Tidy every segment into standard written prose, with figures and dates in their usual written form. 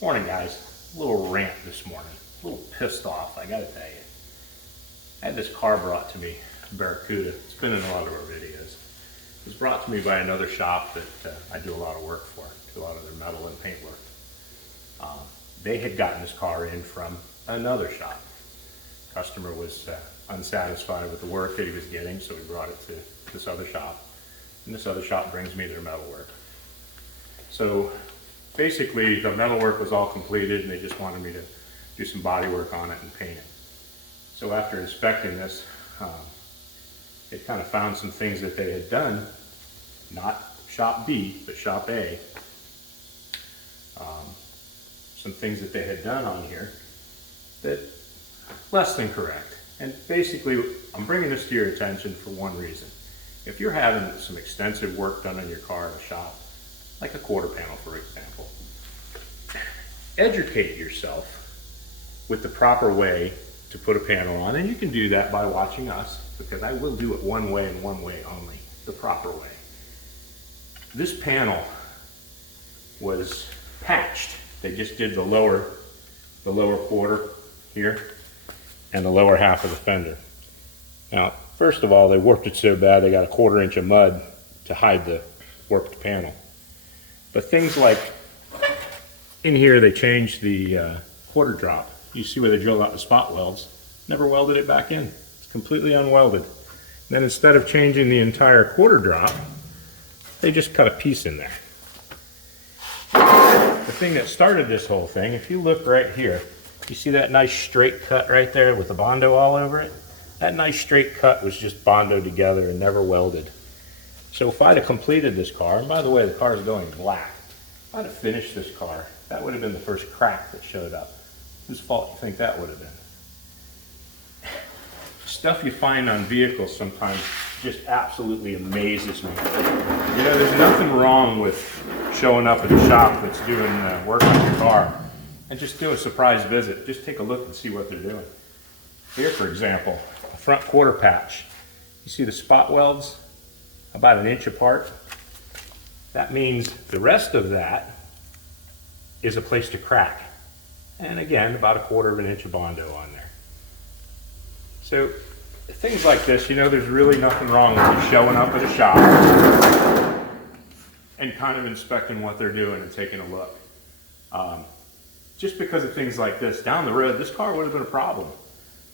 Morning, guys. A little rant this morning. A little pissed off, I gotta tell you. I had this car brought to me, Barracuda. It's been in a lot of our videos. It was brought to me by another shop that I do a lot of work for. Do a lot of their metal and paint work. They had gotten this car in from another shop. Customer was unsatisfied with the work that he was getting, so he brought it to this other shop. And this other shop brings me their metal work. So basically, the metal work was all completed and they just wanted me to do some body work on it and paint it. So after inspecting this, they kind of found some things that they had done, not shop B, but shop A. Some things that they had done on here that less than correct. And basically, I'm bringing this to your attention for one reason. If you're having some extensive work done on your car in a shop, like a quarter panel, for example, educate yourself with the proper way to put a panel on. And you can do that by watching us, because I will do it one way and one way only, the proper way. This panel was patched. They just did the lower quarter here and the lower half of the fender. Now, first of all, they warped it so bad they got a 1/4 inch of mud to hide the warped panel. But things like in here, they changed the quarter drop. You see where they drilled out the spot welds, never welded it back in. It's completely unwelded. And then instead of changing the entire quarter drop, they just cut a piece in there. The thing that started this whole thing, if you look right here, you see that nice straight cut right there with the Bondo all over it? That nice straight cut was just Bondoed together and never welded. So if I'd have completed this car, and by the way, the car is going black. If I'd have finished this car, that would have been the first crack that showed up. Whose fault do you think that would have been? Stuff you find on vehicles sometimes just absolutely amazes me. You know, there's nothing wrong with showing up at a shop that's doing work on your car and just do a surprise visit. Just take a look and see what they're doing. Here, for example, a front quarter patch. You see the spot welds about 1 inch apart? That means the rest of that is a place to crack. And again, about 1/4 inch of Bondo on there. So things like this, you know, there's really nothing wrong with you showing up at a shop and kind of inspecting what they're doing and taking a look. Just because of things like this, down the road, this car would have been a problem.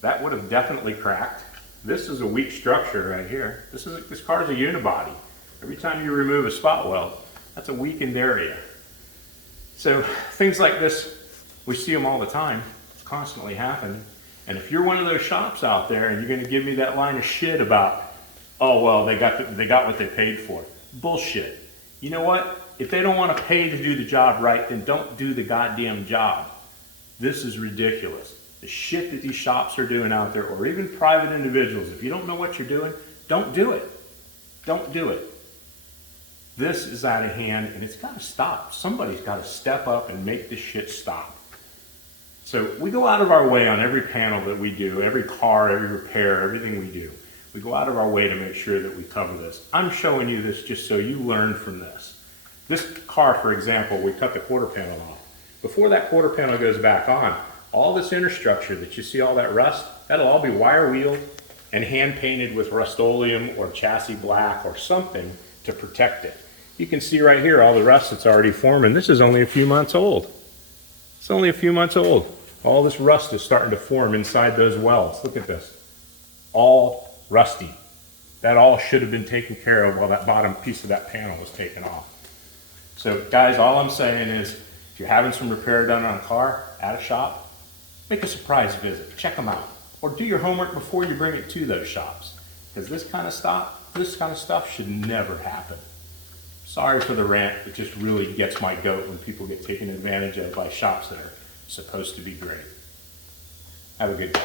That would have definitely cracked. This is a weak structure right here. This car is a unibody. Every time you remove a spot weld, that's a weakened area. So things like this, we see them all the time. It's constantly happening. And if you're one of those shops out there and you're going to give me that line of shit about, oh well, they got what they paid for. Bullshit. You know what? If they don't want to pay to do the job right, then don't do the goddamn job. This is ridiculous. The shit that these shops are doing out there, or even private individuals, if you don't know what you're doing, don't do it. Don't do it. This is out of hand and it's got to stop. Somebody's got to step up and make this shit stop. So we go out of our way on every panel that we do, every car, every repair, everything we do. We go out of our way to make sure that we cover this. I'm showing you this just so you learn from this. This car, for example, we cut the quarter panel off. Before that quarter panel goes back on, all this inner structure that you see, all that rust, that'll all be wire wheeled and hand painted with Rust-Oleum or chassis black or something to protect it. You can see right here all the rust that's already forming. This is only a few months old. It's only a few months old. All this rust is starting to form inside those welds. Look at this. All rusty. That all should have been taken care of while that bottom piece of that panel was taken off. So guys, all I'm saying is, if you're having some repair done on a car at a shop, make a surprise visit. Check them out. Or do your homework before you bring it to those shops. Because this kind of stuff should never happen. Sorry for the rant, it just really gets my goat when people get taken advantage of by shops that are supposed to be great. Have a good day.